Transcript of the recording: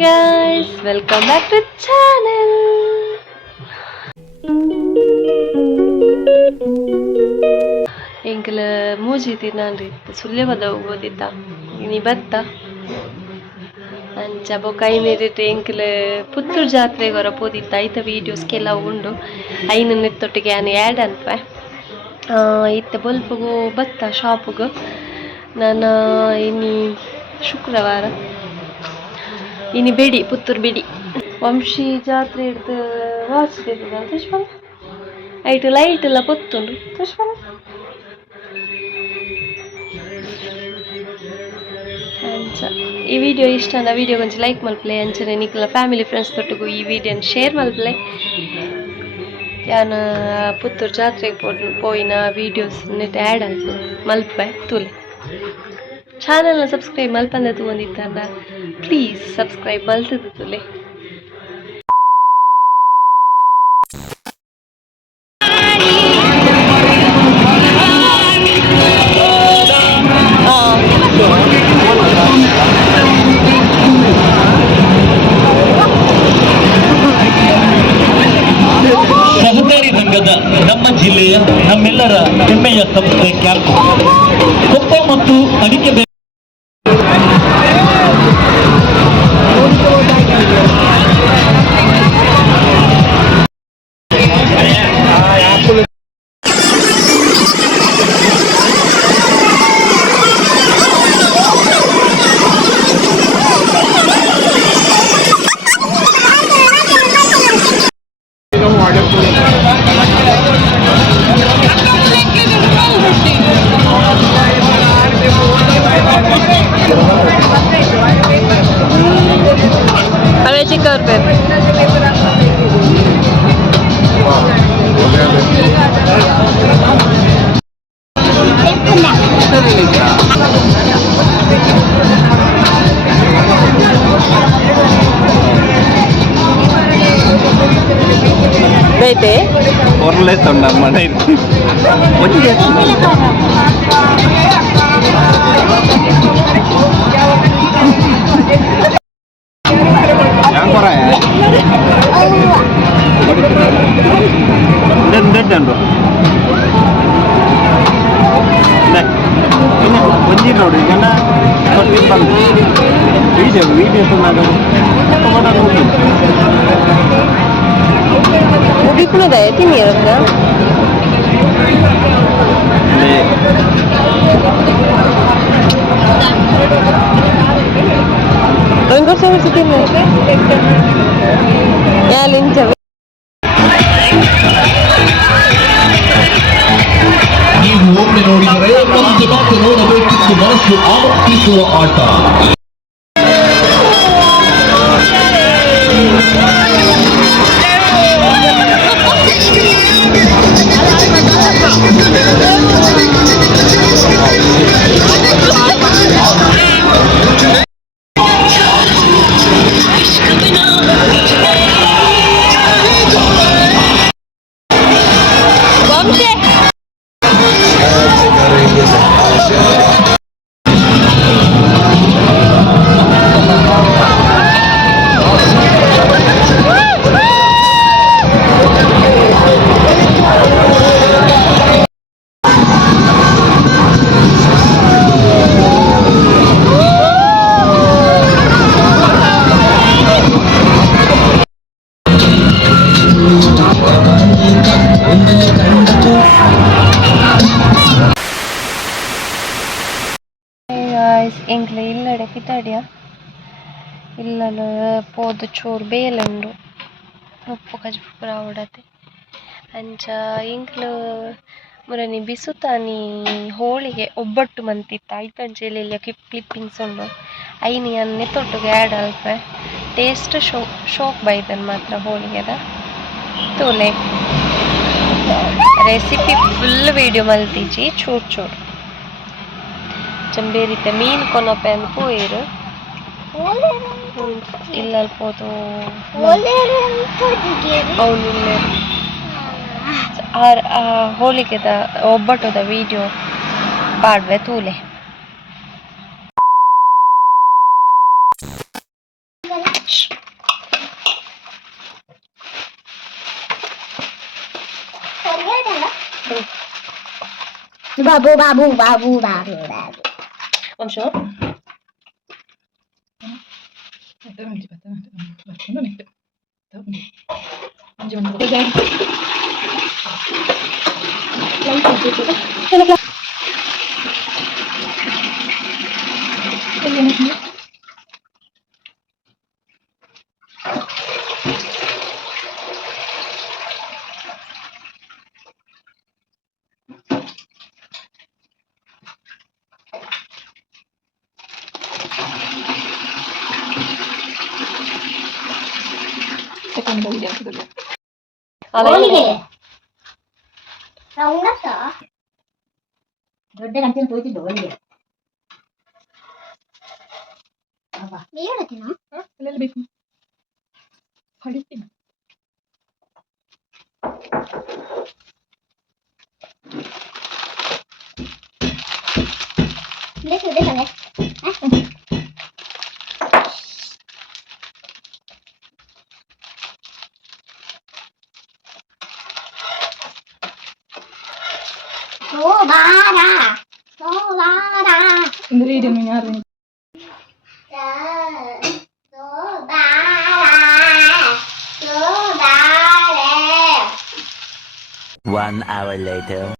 Guys, welcome back to channel. ಎಂಕಲ ಮೂಜಿ ತಿನ್ನಾನ್ರಿ ಸುಳ್ಳೆ ಬದ ಹೋಗೋದಿದ್ದ ಇನಿ ಬತ್ತ ಅಂಚ ಬೊಕ ಐನೇರಿಟ್ಟು ಎಂಕಲ ಪುತ್ತೂರು ಜಾತ್ರೆಗೆ ಹೊರ ಪೋದಿತ್ತ ಐತ ವೀಡಿಯೋಸ್ಗೆಲ್ಲ ಉಂಡು ಐನ ನೆತ್ತೊಟ್ಟಿಗೆ ನಾನು ಆ್ಯಡ್ ಅನ್ಪೆ ಇತ್ತೆ ಬೊಲ್ಪುಗು ಬತ್ತ ಶಾಪುಗು ನಾನು ಇನಿ ಶುಕ್ರವಾರ ಇನಿ ಬೆಡಿ ಪುತ್ತೂರು ಬೆಡಿ ವಂಶಿ ಜಾತ್ರೆ ಹಿಡ್ದು ವಾಚ್ ತೆಗೆದ ತುಷ್ಪಲ ಐಟು ಲೈಟ್ ಎಲ್ಲ ಪೊತ್ತುಂಡು ತುಷ್ಪಲ ಅಂಚ ಈ ವಿಡಿಯೋ ಇಷ್ಟ ಅಂದ ವಿಡಿಯೋ ಕೊಂಚ ಲೈಕ್ ಮಲ್ಪಲೆ ಅಂಚನೆ ನಿಕ್ಲ ಫ್ಯಾಮಿಲಿ ಫ್ರೆಂಡ್ಸ್ ತೊಟ್ಟಿಗೂ ಈ ವಿಡಿಯೋನ ಶೇರ್ ಮಲ್ಪಲೆ ಯಾನ ಪುತ್ತೂರು ಜಾತ್ರೆಗೆ ಪೋಯಿನ ವೀಡಿಯೋಸ್ ನೆಟ್ ಆ್ಯಡ್ ಆಯ್ತು ಮಲ್ಪೆ ತೂಲೆ ಚಾನಲ್ನ ಸಬ್ಸ್ಕ್ರೈಬ್ ಮಲ್ಪಂದ ತಗೊಂಡಿದ್ದಾರ ಪ್ಲೀಸ್ ಸಬ್ಸ್ಕ್ರೈಬ್ ಮಲ್ತದ ತುಲೆ ಸಹಕಾರಿ ರಂಗದ ನಮ್ಮ ಜಿಲ್ಲೆಯ ನಮ್ಮೆಲ್ಲರ ಹೆಮ್ಮೆಯ ಸಂಸ್ಥೆ ಕ್ಯಾಪ್ ಕೊಪ್ಪ ಮತ್ತು ಅಡಿಕೆ అయితే పొరలేస్తుండ మన వచ్చి ನೋಡಿ ಈಗ video udah ya ini ya kan enggak sama sini ya lincah ನೀವು ಒಮ್ಮೆ ನೋಡಿದರೆ ಮತ್ತೆ ಮತ್ತೆ ನೋಡಬೇಕಿತ್ತು ಮನಸ್ಸು ಆವರ್ತಿಸುವ ಆಟ ಎಂಕ್ಲೆ ಇಲ್ಲಡೆ ಪಿತಾಡಿಯ ಇಲ್ಲಲ ಪೋದು ಚೋರು ಬೇಲುಂಡು ಉಪ್ಪು ಕಜಪುರ ಉಡತೆ ಅಂಚ ಎಂಕ್ಲು ಮುರನಿ ಬಿಸುತಾನಿ ಹೋಳಿಗೆ ಒಬ್ಬಟ್ಟು ಮಂತಿತ್ತ ಐತಂಚೆಲೆಲ್ಲ ಕ್ಲಿಪ್ಪಿಂಗ್ಸ್ ಉಂಡು ಐನಿ ಅನ್ನೆ ತೊಟ್ಟುಗೆ ಆ್ಯಡ್ ಅಲ್ಪೆ ಟೇಸ್ಟ್ ಶೋಕ್ ಬೈದನ್ ಮಾತ್ರ ಹೋಳಿಗೆದ ತೋಲೆ ರೆಸಿಪಿ ಫುಲ್ ವಿಡಿಯೋ ಮಲ್ತಿಜಿ ಚೂರು ಚೂರು ಚಂಬೇರಿತೆ ಮೀನು ಕೊನಪೆ ಅಂತ ಪೋಯಿರು ಇಲ್ಲ ಅಲ್ಪೋದು ಅವನಿಲ್ಲ ಹೋಳಿಗೆದ ಒಬ್ಬಟ್ಟದ ವಿಡಿಯೋ ಪಾಡ್ವೆ ತೂಲೆ babu babu babu babu babu. ಒಂದ್ ಹೋಳಿಗೆ ರೌಂಡತ್ತ ದೊಡ್ಡ ಗಂಟೆ ಹೋಯ್ತಿದ್ದು ಹೋಳಿಗೆ ಹೇಳತ್ತೀನ ಬೇಕು ಹೊಡಿತೀನಿ ಬೇಕು ಬೇಕಂದ್ರೆ ಸೋಬಾರ ಸೋಬಾರ ಅಂದ್ರೆ ಇದನ್ನು ಯಾರು ಸೋಬಾರ ಸೋಬಾರ 1 hour later.